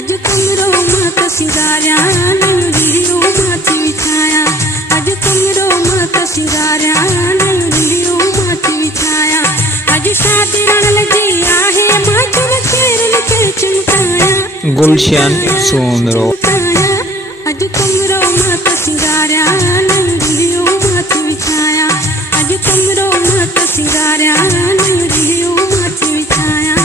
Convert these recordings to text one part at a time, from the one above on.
अज कमरो मात सिंगारिया नंदियो माथी विछाया अज कमरो मात सिंगारिया नंदियो माथी विछाया अज शादी रण लगी आहे माचन तेरन के चमकाया गुलशन सोनरो अज कमरो मात सिंगारिया नंदियो माथी विछाया अज कमरो मात सिंगारिया नंदियो माथी विछाया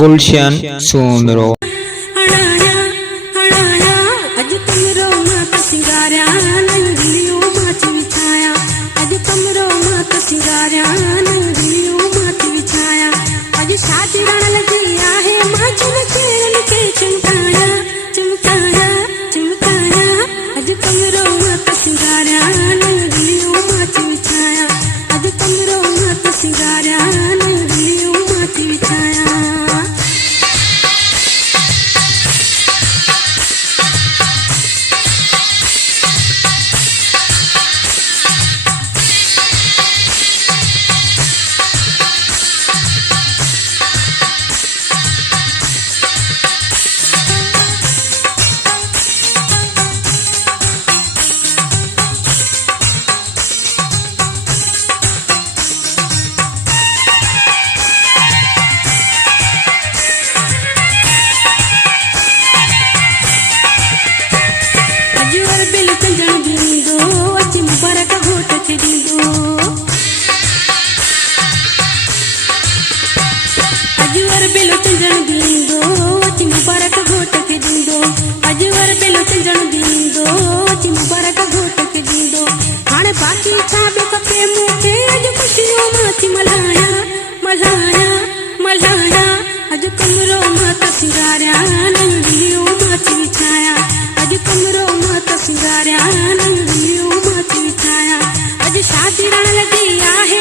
गुलशन सोनरो अज कमरो मात सिंगारिया नंदियो माथी विछाया अज कमरो मात सिंगारिया नंदियो माथी विछाया अज शादी रण लगी आहे माचन तेरन के चमकाया चमकाया चमकाया अज कमरो मात सिंगारिया नंदियो माथी विछाया अज कमरो मात सिंगारिया नंदियो माथी विछाया अज कमरो मात सिंगारिया नंदियो माथी विछाया अज कमरो मात सिंगारिया नंदियो माथी विछाया अज शादी रण लगी आहे।